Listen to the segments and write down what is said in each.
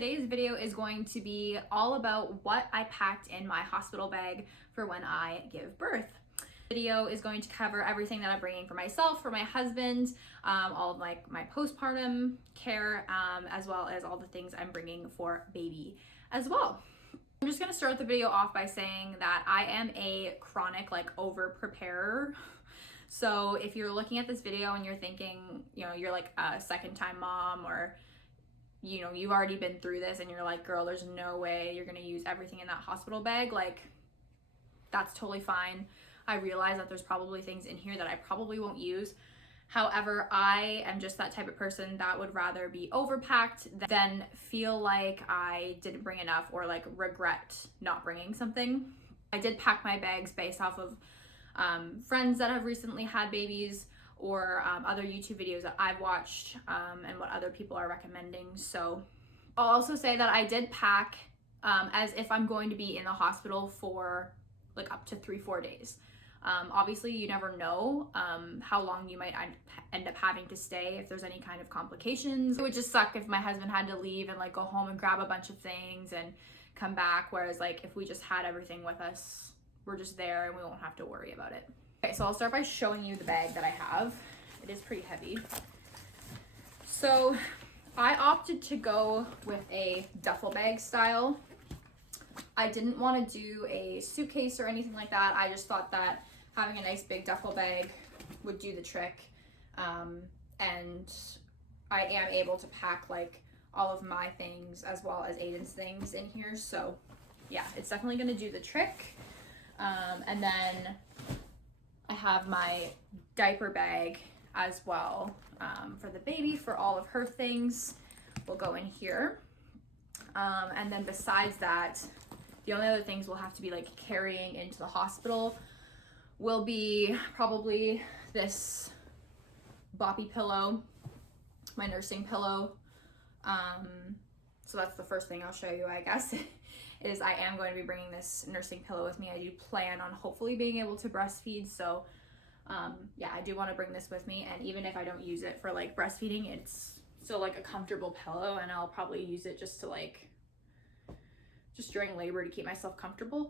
today's video is going to be all about what I packed in my hospital bag for when I give birth. The video is going to cover everything that I'm bringing for myself, for my husband, all of my postpartum care, as well as all the things I'm bringing for baby as well. I'm just gonna start the video off by saying that I am a chronic over preparer. So if you're looking at this video and you're thinking, you're like a second time mom, or you've already been through this and you're like, girl, there's no way you're gonna use everything in that hospital bag, that's totally fine. I realize that there's probably things in here that I probably won't use. However, I am just that type of person that would rather be overpacked than feel like I didn't bring enough or regret not bringing something. I did pack my bags based off of friends that have recently had babies, or other YouTube videos that I've watched, and what other people are recommending. So I'll also say that I did pack as if I'm going to be in the hospital for up to 3-4 days. Obviously you never know how long you might end up having to stay, if there's any kind of complications. It would just suck if my husband had to leave and go home and grab a bunch of things and come back, whereas if we just had everything with us, we're just there and we won't have to worry about it. Okay, so I'll start by showing you the bag that I have. It is pretty heavy. So I opted to go with a duffel bag style. I didn't want to do a suitcase or anything like that. I just thought that having a nice big duffel bag would do the trick. And I am able to pack all of my things as well as Aiden's things in here. So yeah, it's definitely going to do the trick. And then I have my diaper bag as well, for the baby, for all of her things will go in here. And then besides that, the only other things we'll have to be carrying into the hospital will be probably this boppy pillow, my nursing pillow. So that's the first thing I'll show you, I guess, is I am going to be bringing this nursing pillow with me. I do plan on hopefully being able to breastfeed, so yeah, I do want to bring this with me. And even if I don't use it for breastfeeding, it's still a comfortable pillow, and I'll probably use it just to just during labor to keep myself comfortable.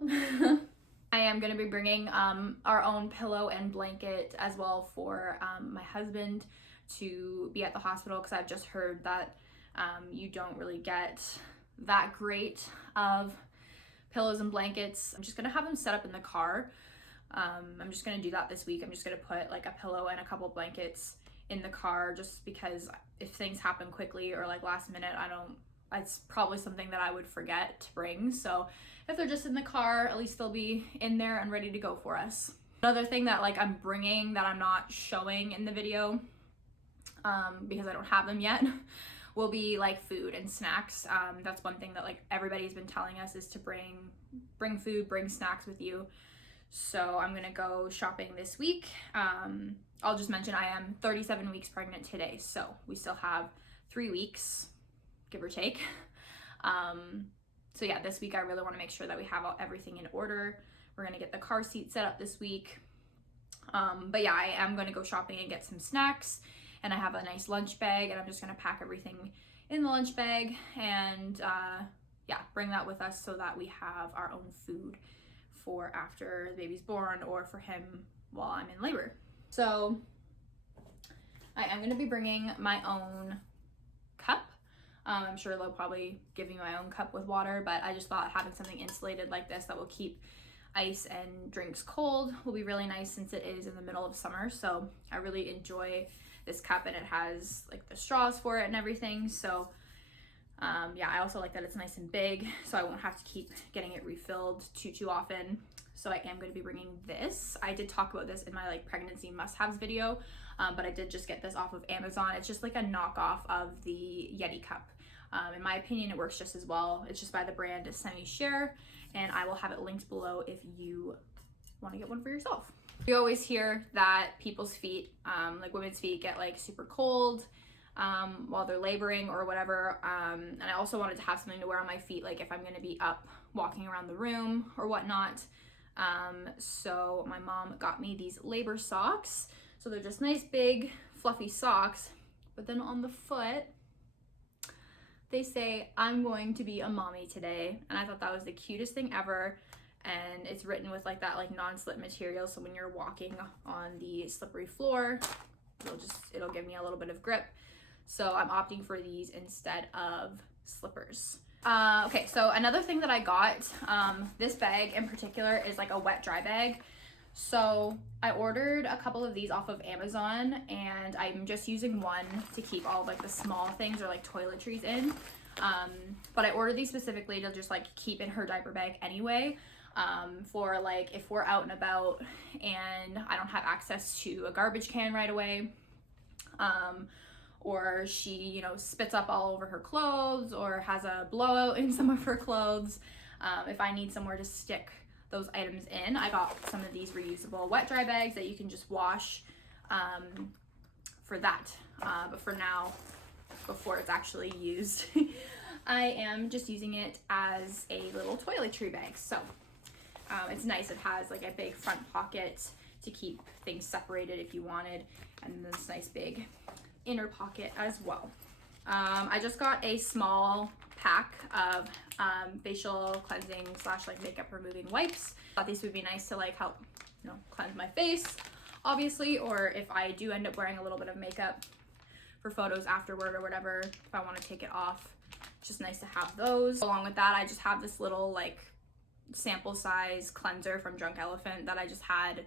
I am going to be bringing our own pillow and blanket as well for my husband to be at the hospital, because I've just heard that you don't really get that great of pillows and blankets. I'm just going to have them set up in the car. I'm just going to do that this week. I'm just going to put a pillow and a couple blankets in the car, just because if things happen quickly or last minute, it's probably something that I would forget to bring. So if they're just in the car, at least they'll be in there and ready to go for us. Another thing that I'm bringing that I'm not showing in the video, because I don't have them yet, will be food and snacks. That's one thing that everybody's been telling us, is to bring food, bring snacks with you. So I'm gonna go shopping this week. I'll just mention I am 37 weeks pregnant today, so we still have 3 weeks, give or take. So yeah, this week I really want to make sure that we have everything in order. We're gonna get the car seat set up this week. But yeah, I am gonna go shopping and get some snacks, and I have a nice lunch bag, and I'm just gonna pack everything in the lunch bag and yeah, bring that with us so that we have our own food for after the baby's born, or for him while I'm in labor. So I am going to be bringing my own cup. I'm sure they'll probably give me my own cup with water, but I just thought having something insulated like this that will keep ice and drinks cold will be really nice, since it is in the middle of summer. So I really enjoy this cup, and it has the straws for it and everything. So yeah, I also like that it's nice and big, so I won't have to keep getting it refilled too often. So I am going to be bringing this. I did talk about this in my pregnancy must-haves video, but I did just get this off of Amazon. It's just a knockoff of the Yeti cup. In my opinion, it works just as well. It's just by the brand Semi-Share, and I will have it linked below if you want to get one for yourself. You always hear that people's feet, women's feet, get super cold while they're laboring or whatever, and I also wanted to have something to wear on my feet if I'm going to be up walking around the room or whatnot. So my mom got me these labor socks. So they're just nice big fluffy socks, but then on the foot They say, "I'm going to be a mommy today." And I thought that was the cutest thing ever. And it's written with like that like non-slip material, so when you're walking on the slippery floor, it'll give me a little bit of grip. So I'm opting for these instead of slippers. Okay, so another thing that I got, this bag in particular is like a wet dry bag. So I ordered a couple of these off of Amazon, and I'm just using one to keep all of like the small things or like toiletries in. But I ordered these specifically to just like keep in her diaper bag anyway, for like if we're out and about and I don't have access to a garbage can right away, or she, you know, spits up all over her clothes or has a blowout in some of her clothes. If I need somewhere to stick those items in, I got some of these reusable wet dry bags that you can just wash, for that. But for now, before it's actually used, I am just using it as a little toiletry bag. So it's nice. It has like a big front pocket to keep things separated if you wanted, and this nice big inner pocket as well. I just got a small pack of facial cleansing / like makeup removing wipes. Thought these would be nice to like help, you know, cleanse my face, obviously, or if I do end up wearing a little bit of makeup for photos afterward or whatever, if I want to take it off, it's just nice to have those. Along with that, I just have this little like sample size cleanser from Drunk Elephant that I just had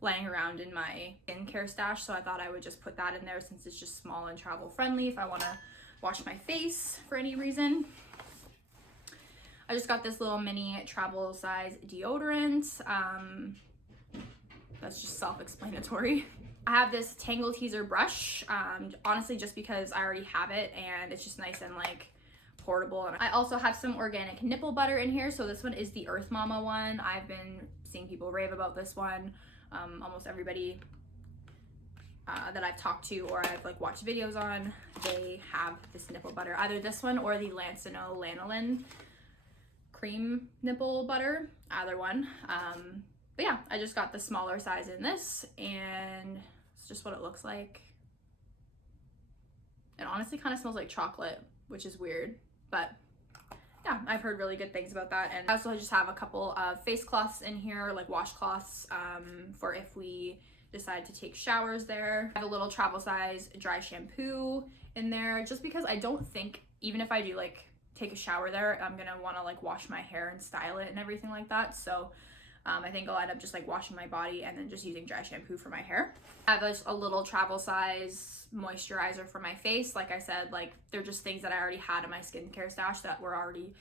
laying around in my skincare stash, so I thought I would just put that in there since it's just small and travel friendly if I want to wash my face for any reason. I just got this little mini travel size deodorant. That's just self-explanatory. I have this Tangle Teaser brush, honestly just because I already have it and it's just nice and like portable. And I also have some organic nipple butter in here. So this one is the Earth Mama one. I've been seeing people rave about this one. Almost everybody that I've talked to or I've like watched videos on, they have this nipple butter, either this one or the Lancino Lanolin cream nipple butter, either one. But yeah, I just got the smaller size in this, and it's just what it looks like. It honestly kind of smells like chocolate, which is weird, but yeah, I've heard really good things about that. And I also just have a couple of face cloths in here, like washcloths, for if we decide to take showers there. I have a little travel size dry shampoo in there, just because I don't think, even if I do like take a shower there, I'm gonna want to like wash my hair and style it and everything like that. So I think I'll end up just like washing my body and then just using dry shampoo for my hair. I have a little travel size moisturizer for my face. Like I said, like they're just things that I already had in my skincare stash that were already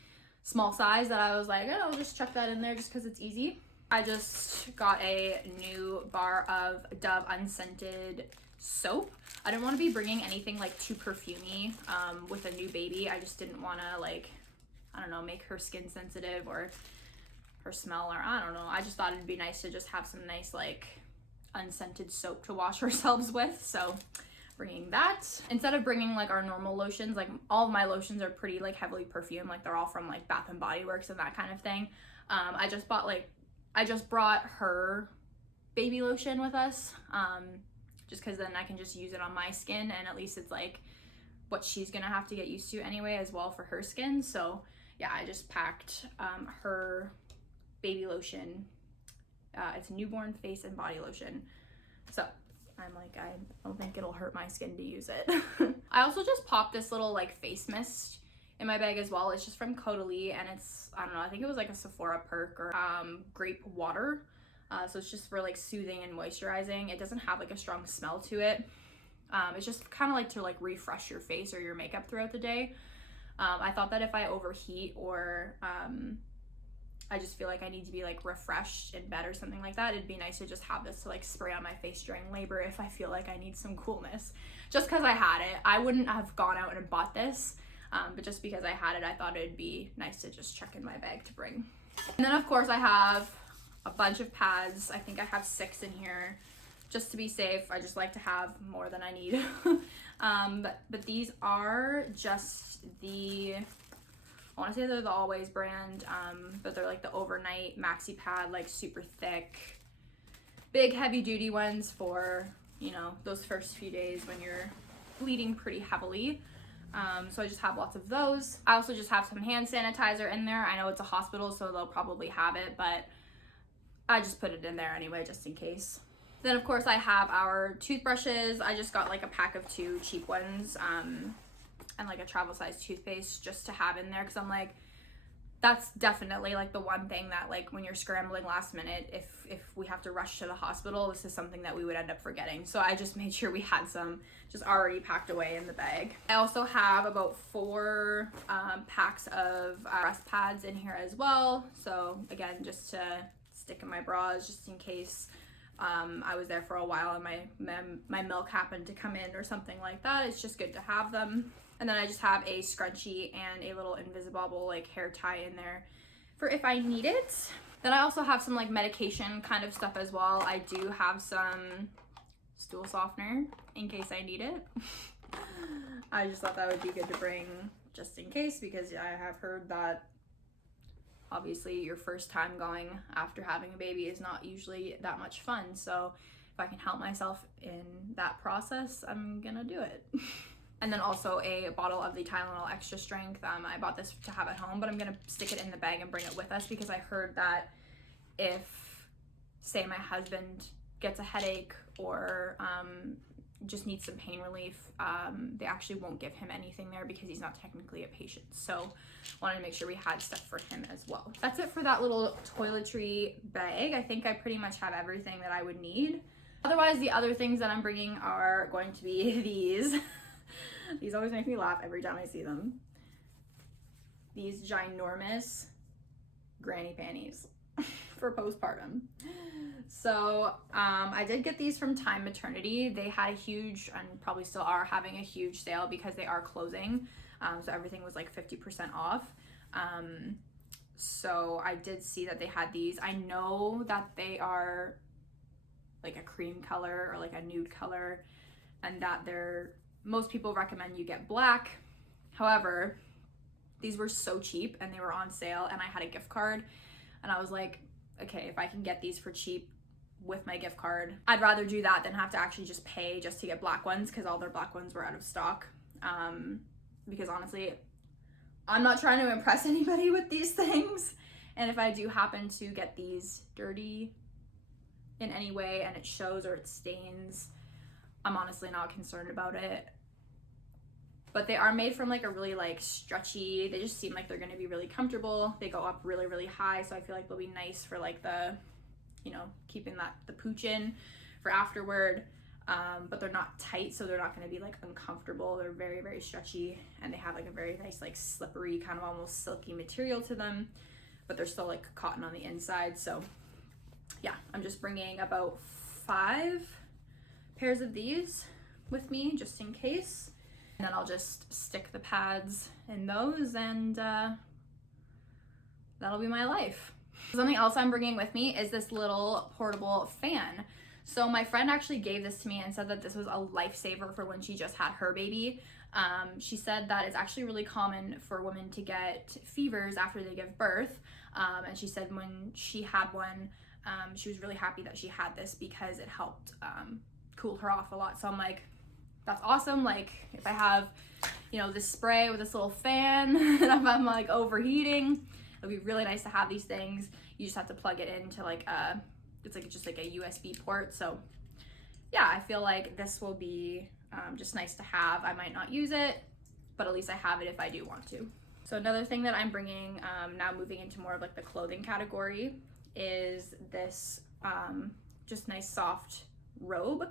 small size, that I was like, oh, I'll just chuck that in there just because it's easy. I just got a new bar of Dove unscented soap. I didn't want to be bringing anything like too perfumey with a new baby. I just didn't want to like, I don't know, make her skin sensitive or her smell, or I don't know. I just thought it'd be nice to just have some nice like unscented soap to wash ourselves with. So bringing that instead of bringing like our normal lotions. Like all of my lotions are pretty like heavily perfumed, like they're all from like Bath and Body Works and that kind of thing. I just brought her baby lotion with us, just because then I can just use it on my skin, and at least it's like what she's gonna have to get used to anyway as well for her skin. So yeah, I just packed her baby lotion. It's newborn face and body lotion. So I'm like, I don't think it'll hurt my skin to use it. I also just popped this little like face mist in my bag as well. It's just from Caudalie, and it's, I don't know, I think it was like a Sephora perk or grape water. So it's just for like soothing and moisturizing. It doesn't have like a strong smell to it. It's just kind of like to like refresh your face or your makeup throughout the day. I thought that if I overheat or I just feel like I need to be like refreshed in bed or something like that, it'd be nice to just have this to like spray on my face during labor if I feel like I need some coolness. Just because I had it, I wouldn't have gone out and bought this, but just because I had it, I thought it'd be nice to just check in my bag to bring. And then of course I have a bunch of pads. I think I have 6 in here just to be safe. I just like to have more than I need. But these are just the, I want to say they're the Always brand, but they're like the overnight maxi pad, like super thick, big heavy duty ones for, you know, those first few days when you're bleeding pretty heavily. So I just have lots of those. I also just have some hand sanitizer in there. I know it's a hospital, so they'll probably have it, but I just put it in there anyway, just in case. Then of course I have our toothbrushes. I just got like a pack of 2 cheap ones, and like a travel size toothpaste just to have in there, because I'm like, that's definitely like the one thing that, like, when you're scrambling last minute, if we have to rush to the hospital, this is something that we would end up forgetting. So I just made sure we had some just already packed away in the bag. I also have about 4 packs of breast pads in here as well. So again, just to stick in my bras, just in case I was there for a while and my milk happened to come in or something like that. It's just good to have them. And then I just have a scrunchie and a little Invisibobble like hair tie in there for if I need it. Then I also have some like medication kind of stuff as well. I do have some stool softener in case I need it. I just thought that would be good to bring just in case, because I have heard that obviously your first time going after having a baby is not usually that much fun. So if I can help myself in that process, I'm gonna do it. And then also a bottle of the Tylenol Extra Strength. I bought this to have at home, but I'm gonna stick it in the bag and bring it with us, because I heard that if, say, my husband gets a headache or just needs some pain relief, they actually won't give him anything there because he's not technically a patient. So wanted to make sure we had stuff for him as well. That's it for that little toiletry bag. I think I pretty much have everything that I would need. Otherwise, the other things that I'm bringing are going to be these. These always make me laugh every time I see them. These ginormous granny panties for postpartum. So I did get these from Time Maternity. They had a huge, and probably still are having a huge sale because they are closing. So everything was like 50% off. So I did see that they had these. I know that they are like a cream color or like a nude color, and that most people recommend you get black. However, these were so cheap and they were on sale, and I had a gift card, and I was like, okay, if I can get these for cheap with my gift card, I'd rather do that than have to actually just pay just to get black ones, because all their black ones were out of stock. Because honestly, I'm not trying to impress anybody with these things, and if I do happen to get these dirty in any way and it shows or it stains, I'm honestly not concerned about it. But they are made from like a really like stretchy, they just seem like they're gonna be really comfortable. They go up really, really high, so I feel like they'll be nice for like the, you know, keeping the pooch in for afterward. But they're not tight, so they're not gonna be like uncomfortable. They're very, very stretchy, and they have like a very nice like slippery, kind of almost silky material to them, but they're still like cotton on the inside. So yeah, I'm just bringing about 5 pairs of these with me just in case, and then I'll just stick the pads in those, and that'll be my life. Something else I'm bringing with me is this little portable fan. So my friend actually gave this to me and said that this was a lifesaver for when she just had her baby. She said that it's actually really common for women to get fevers after they give birth, and she said when she had one, she was really happy that she had this because it helped cool her off a lot. So I'm like, that's awesome. Like, if I have, you know, this spray with this little fan and if I'm like overheating, it'd be really nice to have these things. You just have to plug it into like it's like just like a USB port. So yeah, I feel like this will be just nice to have. I might not use it, but at least I have it if I do want to. So another thing that I'm bringing, now moving into more of like the clothing category, is this just nice soft robe.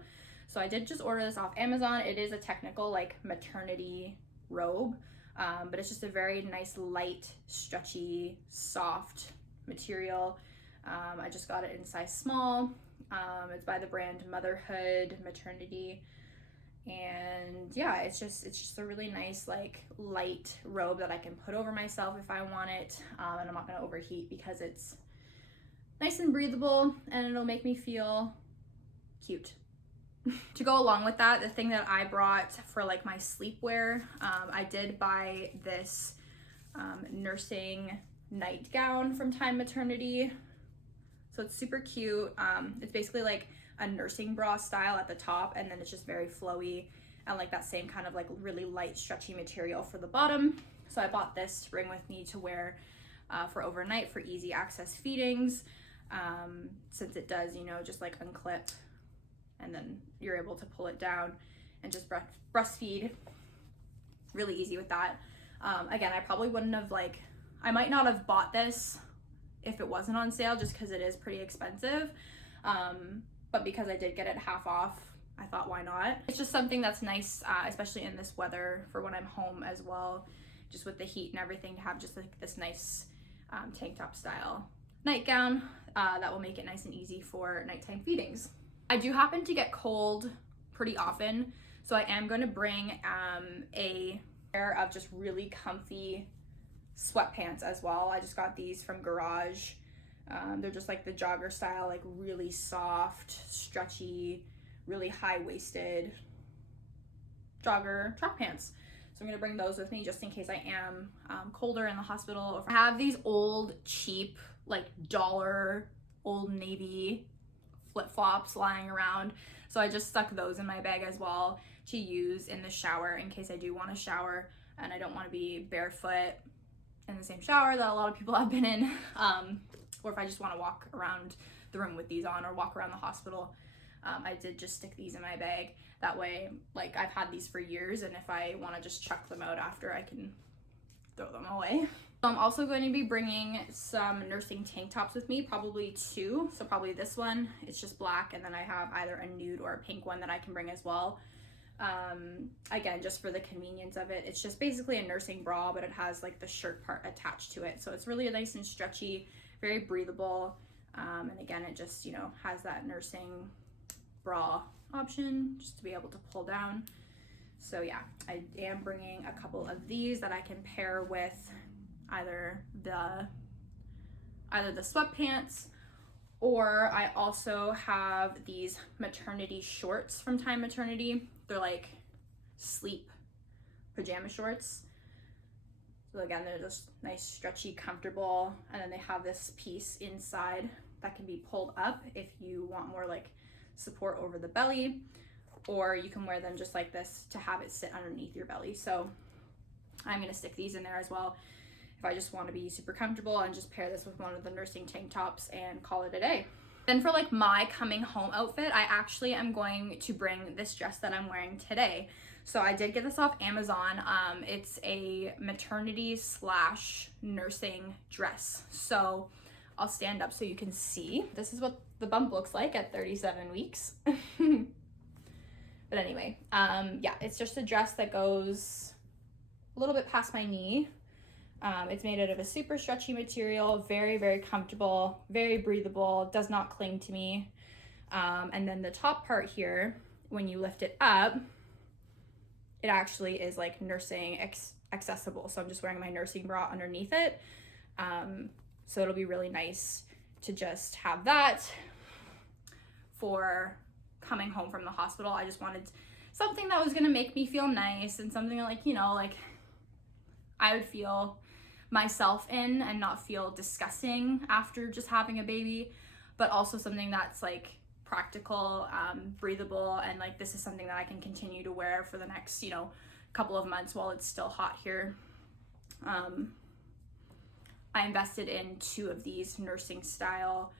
So I did just order this off Amazon. It is a technical like maternity robe, but it's just a very nice, light, stretchy, soft material. I just got it in size small. It's by the brand Motherhood Maternity, and yeah, it's just a really nice like light robe that I can put over myself if I want it, and I'm not going to overheat because it's nice and breathable, and it'll make me feel cute. To go along with that, the thing that I brought for like my sleepwear, I did buy this nursing nightgown from Time Maternity. So it's super cute. It's basically like a nursing bra style at the top, and then it's just very flowy and like that same kind of like really light stretchy material for the bottom. So I bought this to bring with me to wear for overnight for easy access feedings, since it does, you know, just like unclip and then you're able to pull it down and just breastfeed. Really easy with that. Again, I probably wouldn't have I might not have bought this if it wasn't on sale, just because it is pretty expensive. But because I did get it half off, I thought, why not? It's just something that's nice, especially in this weather, for when I'm home as well, just with the heat and everything, to have just like this nice tank top style nightgown that will make it nice and easy for nighttime feedings. I do happen to get cold pretty often, so I am going to bring a pair of just really comfy sweatpants as well. I just got these from Garage. They're just like the jogger style, like really soft, stretchy, really high-waisted jogger track pants. So I'm gonna bring those with me just in case I am colder in the hospital. I have these old, cheap, like dollar Old Navy flip-flops lying around. So I just stuck those in my bag as well to use in the shower in case I do want to shower and I don't want to be barefoot in the same shower that a lot of people have been in. Or if I just want to walk around the room with these on or walk around the hospital. I did just stick these in my bag. That way, like, I've had these for years, and if I want to just chuck them out after, I can throw them away. I'm also going to be bringing some nursing tank tops with me, probably 2. So probably this one, it's just black, and then I have either a nude or a pink one that I can bring as well. Again, just for the convenience of it. It's just basically a nursing bra, but it has like the shirt part attached to it. So it's really nice and stretchy, very breathable. And again, it just, you know, has that nursing bra option just to be able to pull down. So yeah, I am bringing a couple of these that I can pair with either the sweatpants, or I also have these maternity shorts from Time Maternity. They're like sleep pajama shorts. So again, they're just nice, stretchy, comfortable, and then they have this piece inside that can be pulled up if you want more like support over the belly, or you can wear them just like this to have it sit underneath your belly. So I'm gonna stick these in there as well if I just want to be super comfortable, and just pair this with one of the nursing tank tops and call it a day. Then for like my coming home outfit, I actually am going to bring this dress that I'm wearing today. So I did get this off Amazon. It's a maternity / nursing dress. So I'll stand up so you can see. This is what the bump looks like at 37 weeks. But anyway, yeah, it's just a dress that goes a little bit past my knee. It's made out of a super stretchy material, very, very comfortable, very breathable, does not cling to me. And then the top part here, when you lift it up, it actually is like nursing accessible. So I'm just wearing my nursing bra underneath it. So it'll be really nice to just have that for coming home from the hospital. I just wanted something that was gonna make me feel nice, and something like, you know, like I would feel myself in and not feel disgusting after just having a baby, but also something that's like practical, breathable, and like this is something that I can continue to wear for the next, you know, couple of months while it's still hot here. I invested in 2 of these nursing style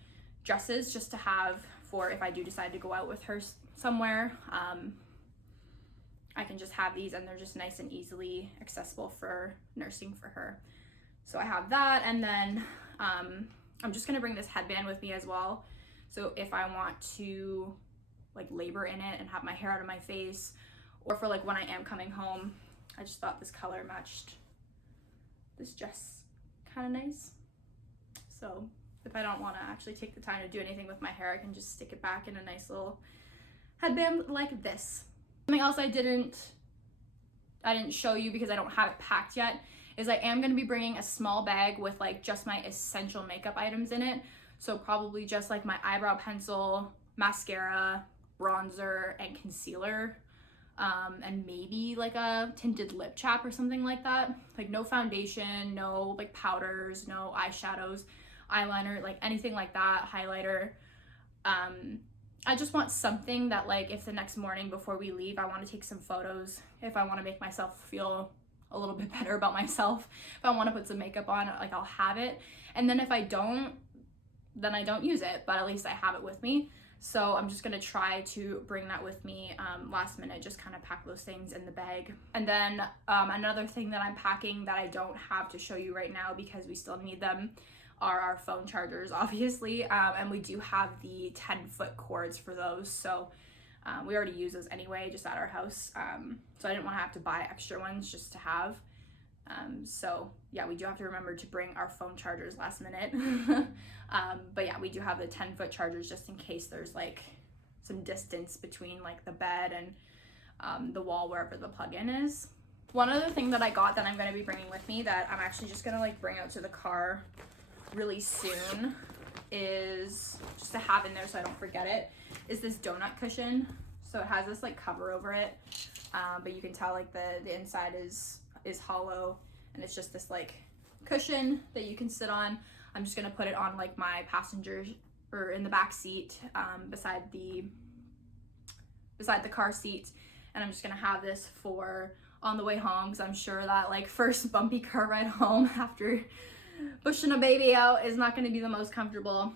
dresses just to have for if I do decide to go out with her somewhere. I can just have these, and they're just nice and easily accessible for nursing for her. So I have that, and then I'm just gonna bring this headband with me as well. So if I want to like labor in it and have my hair out of my face, or for like when I am coming home, I just thought this color matched this dress kind of nice. So if I don't want to actually take the time to do anything with my hair, I can just stick it back in a nice little headband like this. Something else I didn't show you because I don't have it packed yet is I am going to be bringing a small bag with like just my essential makeup items in it. So probably just like my eyebrow pencil, mascara, bronzer, and concealer, and maybe like a tinted lip chap or something like that. Like no foundation, no like powders, no eyeshadows, eyeliner, like anything like that, highlighter. I just want something that, like, if the next morning before we leave, I want to take some photos, if I want to make myself feel a little bit better about myself, if I want to put some makeup on, like, I'll have it. And then if I don't, then I don't use it, but at least I have it with me. So I'm just gonna try to bring that with me last minute, just kind of pack those things in the bag. And then another thing that I'm packing that I don't have to show you right now because we still need them are our phone chargers, obviously. And we do have the 10-foot cords for those. So we already use those anyway, just at our house. So I didn't want to have to buy extra ones just to have. So yeah, we do have to remember to bring our phone chargers last minute. But yeah, we do have the 10-foot chargers just in case there's like some distance between like the bed and the wall wherever the plug-in is. One other thing that I got that I'm going to be bringing with me that I'm actually just going to like bring out to the car really soon is just to have in there so I don't forget it, is this donut cushion. So it has this like cover over it, but you can tell like the inside is hollow, and it's just this like cushion that you can sit on. I'm just gonna put it on like my passenger or in the back seat beside the car seat, and I'm just gonna have this for on the way home, because I'm sure that like first bumpy car ride home after pushing a baby out is not gonna be the most comfortable.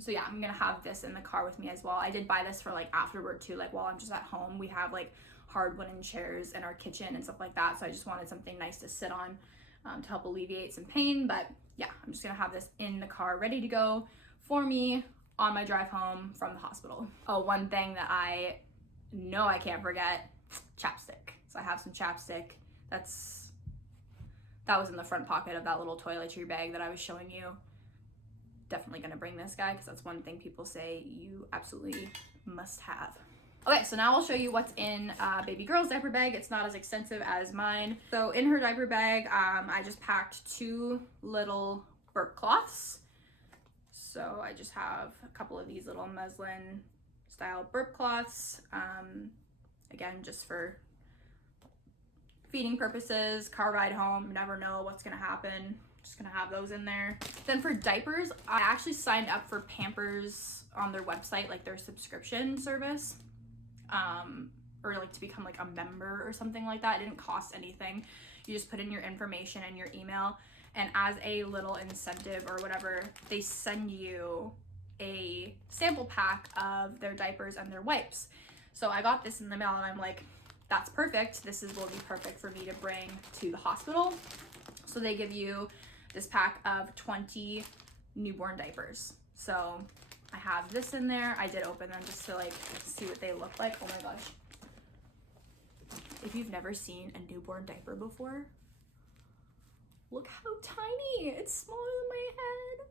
So yeah, I'm gonna have this in the car with me as well. I did buy this for like afterward too, like while I'm just at home. We have like hard wooden chairs in our kitchen and stuff like that, so I just wanted something nice to sit on to help alleviate some pain. But yeah, I'm just gonna have this in the car ready to go for me on my drive home from the hospital. Oh, one thing that I know I can't forget, chapstick. So I have some chapstick. That was in the front pocket of that little toiletry bag that I was showing you. Definitely gonna bring this guy because that's one thing people say you absolutely must have. Okay, so now I'll show you what's in baby girl's diaper bag. It's not as extensive as mine. So in her diaper bag, I just packed 2 little burp cloths. So I just have a couple of these little muslin style burp cloths. Again, just for feeding purposes, car ride home, you never know what's gonna happen. Just gonna have those in there. Then for diapers, I actually signed up for Pampers on their website, like their subscription service. Or like to become like a member or something like that. It didn't cost anything. You just put in your information and your email, and as a little incentive or whatever, they send you a sample pack of their diapers and their wipes. So I got this in the mail and I'm like, that's perfect. Will be perfect for me to bring to the hospital. So they give you this pack of 20 newborn diapers. So I have this in there. I did open them just to like see what they look like. Oh my gosh. If you've never seen a newborn diaper before, look how tiny. It's smaller than my head.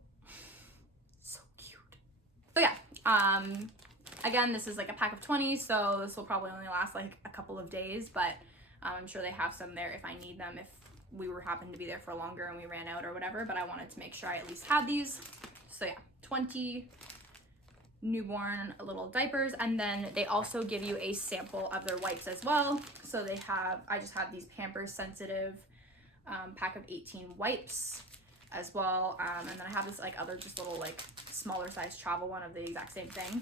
So cute. So yeah, again, this is like a pack of 20, so this will probably only last like a couple of days, but I'm sure they have some there if I need them, if we happened to be there for longer and we ran out or whatever, but I wanted to make sure I at least had these. So yeah, 20 newborn little diapers, and then they also give you a sample of their wipes as well. So I just have these Pampers Sensitive pack of 18 wipes as well, and then I have this like other just little like smaller size travel one of the exact same thing.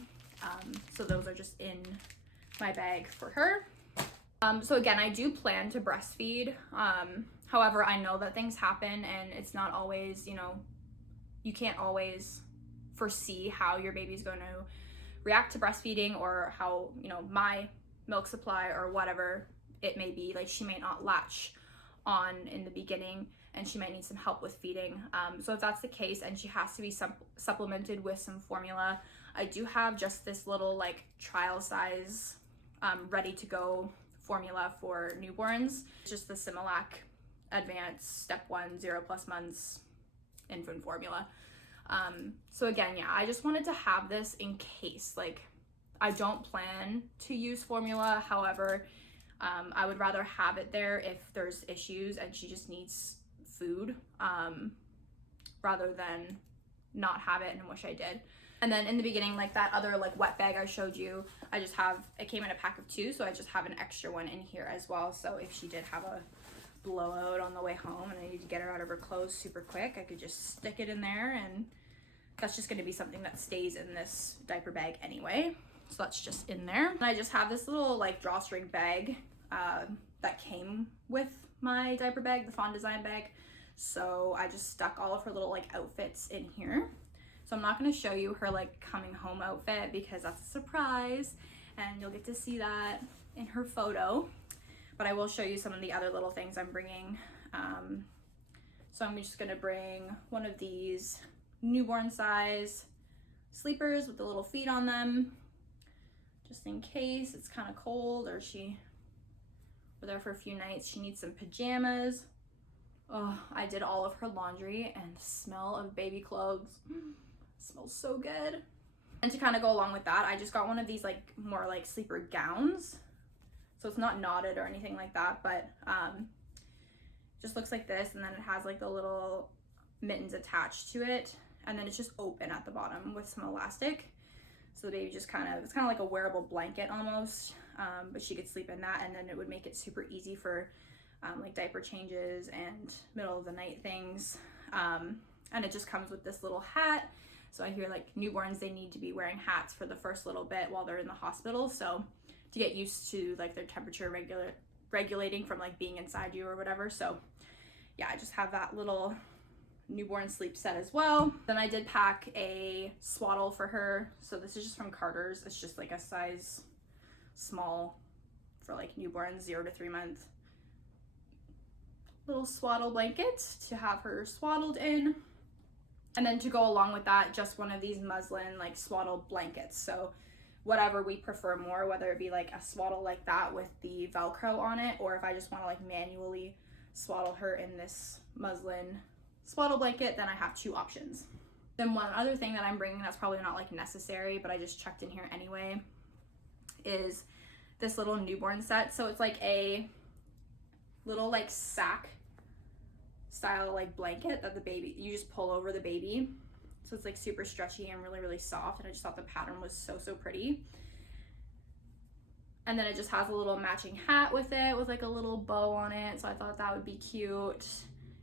So those are just in my bag for her. So again, I do plan to breastfeed. However, I know that things happen and it's not always, you can't always foresee how your baby's going to react to breastfeeding, or how, my milk supply or whatever it may be. Like, she may not latch on in the beginning and she might need some help with feeding. So if that's the case and she has to be supplemented with some formula, I do have just this little like trial size ready to go formula for newborns. It's just the Similac Advanced Step 1 0+ months infant formula. So again, yeah, I just wanted to have this in case. Like, I don't plan to use formula. However, I would rather have it there if there's issues and she just needs food, rather than not have it and wish I did. And then in the beginning, like that other like wet bag I showed you, it came in a pack of 2, so I just have an extra one in here as well. So if she did have a blowout on the way home and I need to get her out of her clothes super quick, I could just stick it in there and That's just going to be something that stays in this diaper bag anyway. So that's just in there. And I just have this little like drawstring bag that came with my diaper bag, the Fawn Design bag. So I just stuck all of her little like outfits in here. So I'm not going to show you her like coming home outfit because that's a surprise and you'll get to see that in her photo. But I will show you some of the other little things I'm bringing. So I'm just going to bring one of these newborn size sleepers with the little feet on them, just in case it's kind of cold or we're there for a few nights. She needs some pajamas. Oh, I did all of her laundry, and the smell of baby clothes smells so good. And to kind of go along with that, I just got one of these like more like sleeper gowns. So it's not knotted or anything like that, but just looks like this, and then it has like the little mittens attached to it, and then it's just open at the bottom with some elastic. So the baby just it's kind of like a wearable blanket almost, but she could sleep in that, and then it would make it super easy for like diaper changes and middle of the night things. And it just comes with this little hat. So I hear like newborns, they need to be wearing hats for the first little bit while they're in the hospital. So to get used to like their temperature regulating from like being inside you or whatever. So yeah, I just have that little newborn sleep set as well. Then I did pack a swaddle for her. So this is just from Carter's. It's just like a size small for like newborns 0 to 3 months. Little swaddle blanket to have her swaddled in. And then to go along with that, just one of these muslin like swaddle blankets. So whatever we prefer more, whether it be like a swaddle like that with the Velcro on it, or if I just want to like manually swaddle her in this muslin swaddle blanket, then I have 2 options. Then one other thing that I'm bringing that's probably not like necessary, but I just checked in here anyway, is this little newborn set. So it's like a little like sack style like blanket that the baby, you just pull over the baby. So it's like super stretchy and really, really soft. And I just thought the pattern was so, so pretty. And then it just has a little matching hat with it with like a little bow on it. So I thought that would be cute.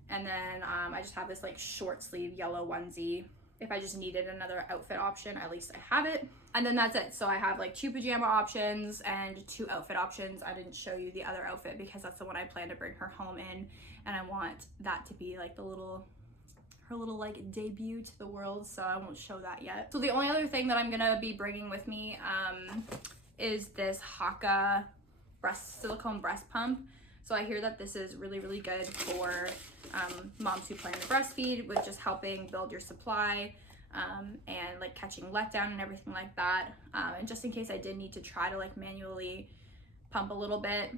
And then I just have this like short sleeve yellow onesie. If I just needed another outfit option, at least I have it. And then that's it. So I have like 2 pajama options and 2 outfit options. I didn't show you the other outfit because that's the one I plan to bring her home in. And I want that to be like her little like debut to the world. So I won't show that yet. So the only other thing that I'm gonna be bringing with me is this Haka silicone breast pump. So I hear that this is really, really good for moms who plan to breastfeed, with just helping build your supply and like catching letdown and everything like that. And just in case I did need to try to like manually pump a little bit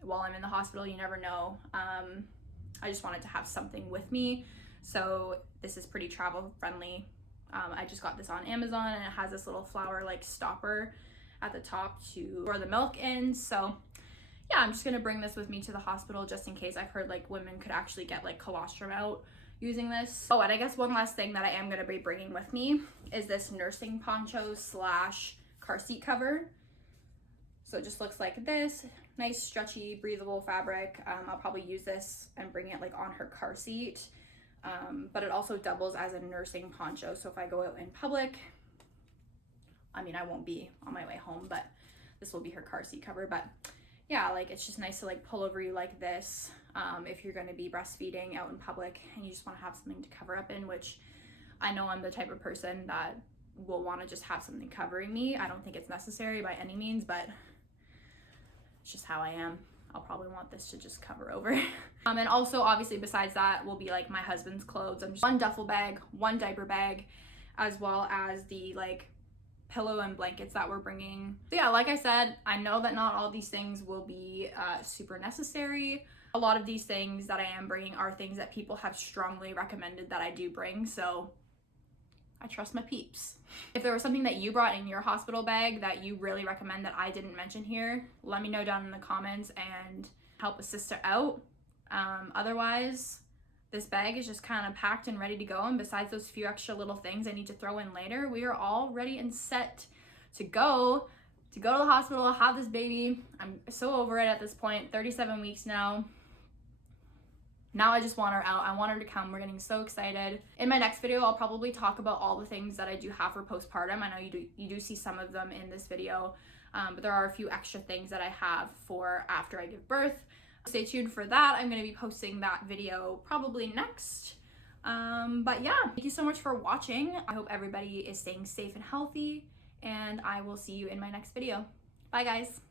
while I'm in the hospital, you never know. I just wanted to have something with me. So this is pretty travel friendly. I just got this on Amazon, and it has this little flower like stopper at the top to pour the milk in. So yeah, I'm just gonna bring this with me to the hospital just in case. I've heard like women could actually get like colostrum out using this. Oh, and I guess one last thing that I am gonna be bringing with me is this nursing poncho / car seat cover. So it just looks like this, nice stretchy breathable fabric. I'll probably use this and bring it like on her car seat. But it also doubles as a nursing poncho. So if I go out in public, I mean, I won't be on my way home, but this will be her car seat cover. But yeah, like it's just nice to like pull over you like this if you're going to be breastfeeding out in public and you just want to have something to cover up in, which I know I'm the type of person that will want to just have something covering me. I don't think it's necessary by any means, but it's just how I am. I'll probably want this to just cover over. And also obviously besides that will be like my husband's clothes. I'm just 1 duffel bag, 1 diaper bag, as well as the like pillow and blankets that we're bringing. So yeah, like I said, I know that not all these things will be super necessary. A lot of these things that I am bringing are things that people have strongly recommended that I do bring, so I trust my peeps. If there was something that you brought in your hospital bag that you really recommend that I didn't mention here, let me know down in the comments and help a sister out. Otherwise, this bag is just kind of packed and ready to go, and besides those few extra little things I need to throw in later, we are all ready and set to go to the hospital, have this baby. I'm so over it at this point. 37 weeks now. Now I just want her out. I want her to come. We're getting so excited. In my next video, I'll probably talk about all the things that I do have for postpartum. I know you do see some of them in this video, but there are a few extra things that I have for after I give birth. Stay tuned for that. I'm going to be posting that video probably next. But yeah, thank you so much for watching. I hope everybody is staying safe and healthy, and I will see you in my next video. Bye guys.